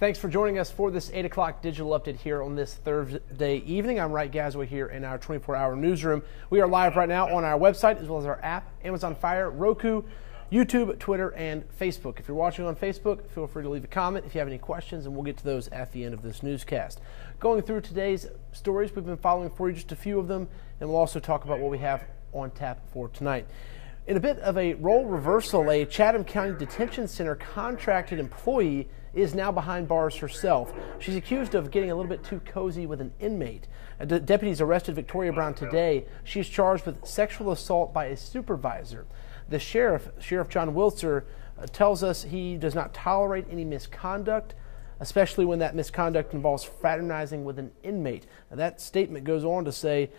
Thanks for joining us for this 8 o'clock digital update here on this Thursday evening. I'm Wright Gasway here in our 24-hour newsroom. We are live right now on our website as well as our app, Amazon Fire, Roku, YouTube, Twitter, and Facebook. If you're watching on Facebook, feel free to leave a comment if you have any questions, and we'll get to those at the end of this newscast. Going through today's stories we've been following for you, just a few of them, and we'll also talk about what we have on tap for tonight. In a bit of a role reversal, a Chatham County Detention Center contracted employee is now behind bars herself. She's accused of getting a little bit too cozy with an inmate. Deputies arrested Victoria Brown today. She's charged with sexual assault by a supervisor. The Sheriff John Wiltzer, tells us he does not tolerate any misconduct, especially when that misconduct involves fraternizing with an inmate. Now, that statement goes on to say,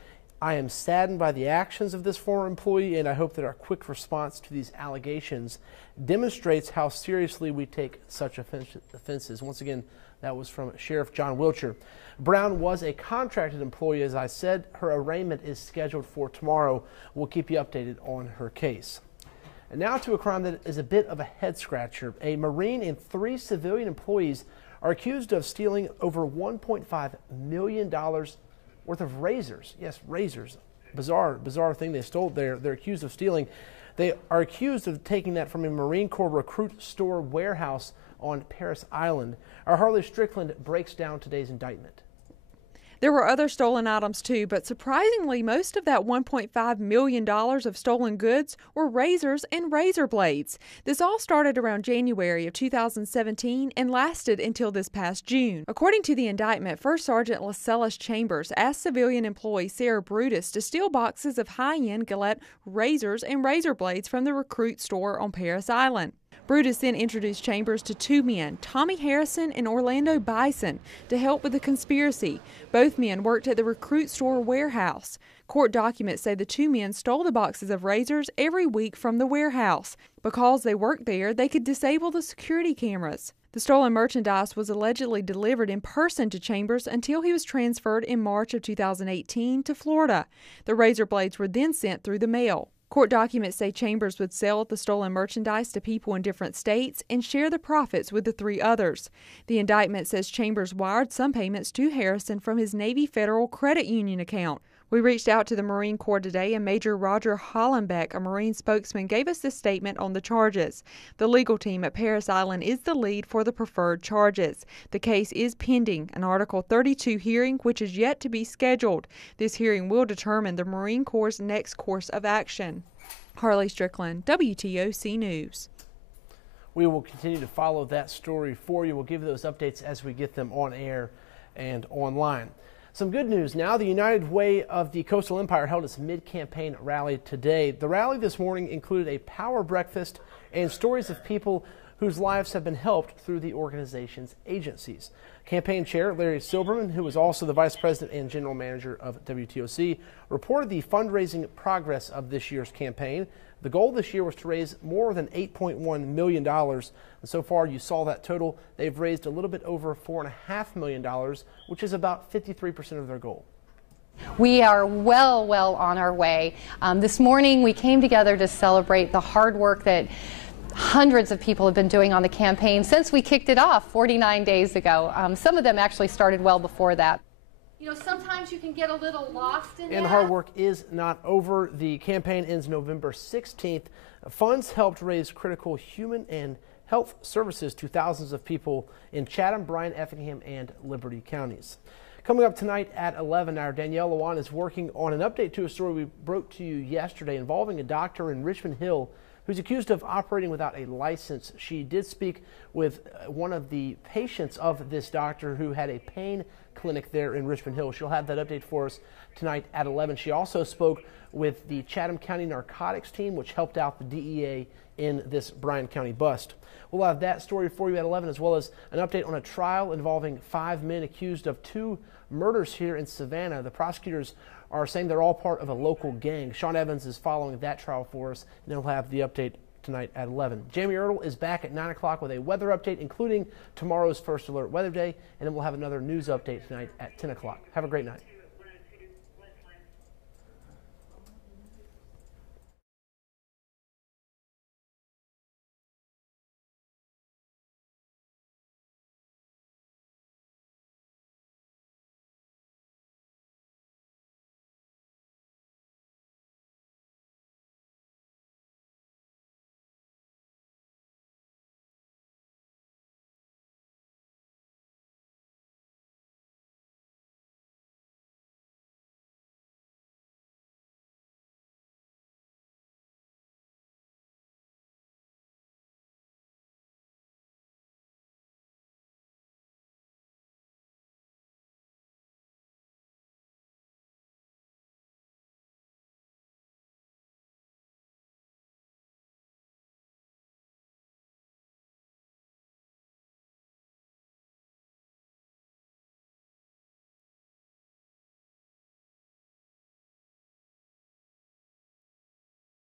"I am saddened by the actions of this former employee, and I hope that our quick response to these allegations demonstrates how seriously we take such offenses." Once again, that was from Sheriff John Wiltzer. Brown was a contracted employee, as I said. Her arraignment is scheduled for tomorrow. We'll keep you updated on her case. And now to a crime that is a bit of a head-scratcher. A Marine and 3 civilian employees are accused of stealing over $1.5 million worth of razors. Yes, razors. Bizarre thing they stole there. They're accused of stealing. They are accused of taking that from a Marine Corps recruit store warehouse on Parris Island. Our Harley Strickland breaks down today's indictment. There were other stolen items too, but surprisingly, most of that $1.5 million of stolen goods were razors and razor blades. This all started around January of 2017 and lasted until this past June. According to the indictment, First Sergeant Lascelles Chambers asked civilian employee Sarah Brutus to steal boxes of high-end Gillette razors and razor blades from the recruit store on Parris Island. Brutus then introduced Chambers to 2 men, Tommy Harrison and Orlando Bison, to help with the conspiracy. Both men worked at the recruit store warehouse. Court documents say the 2 men stole the boxes of razors every week from the warehouse. Because they worked there, they could disable the security cameras. The stolen merchandise was allegedly delivered in person to Chambers until he was transferred in March of 2018 to Florida. The razor blades were then sent through the mail. Court documents say Chambers would sell the stolen merchandise to people in different states and share the profits with the 3 others. The indictment says Chambers wired some payments to Harrison from his Navy Federal Credit Union account. We reached out to the Marine Corps today, and Major Roger Hollenbeck, a Marine spokesman, gave us this statement on the charges. The legal team at Parris Island is the lead for the preferred charges. The case is pending an Article 32 hearing, which is yet to be scheduled. This hearing will determine the Marine Corps' next course of action. Harley Strickland, WTOC News. We will continue to follow that story for you. We'll give you those updates as we get them on air and online. Some good news now. The United Way of the Coastal Empire held its mid-campaign rally today. The rally this morning included a power breakfast and stories of people whose lives have been helped through the organization's agencies. Campaign Chair Larry Silberman, who was also the Vice President and General Manager of WTOC, reported the fundraising progress of this year's campaign. The goal this year was to raise more than $8.1 million. And so far, you saw that total. They've raised a little bit over $4.5 million, which is about 53% of their goal. We are well on our way. This morning, we came together to celebrate the hard work that hundreds of people have been doing on the campaign since we kicked it off 49 days ago. Some of them actually started well before that. You know, sometimes you can get a little lost in that. And hard work is not over. The campaign ends November 16th. Funds helped raise critical human and health services to thousands of people in Chatham, Bryan, Effingham, and Liberty counties. Coming up tonight at 11, our Danielle Lewan is working on an update to a story we broke to you yesterday involving a doctor in Richmond Hill who's accused of operating without a license. She did speak with one of the patients of this doctor who had a pain clinic there in Richmond Hill. She'll have that update for us tonight at 11. She also spoke with the Chatham County Narcotics team, which helped out the DEA in this Bryan County bust. We'll have that story for you at 11, as well as an update on a trial involving 5 men accused of 2 murders here in Savannah. The prosecutors are saying they're all part of a local gang. Sean Evans is following that trial for us, and he'll have the update tonight at 11. Jamie Ertl is back at 9 o'clock with a weather update, including tomorrow's First Alert Weather Day, and then we'll have another news update tonight at 10 o'clock. Have a great night.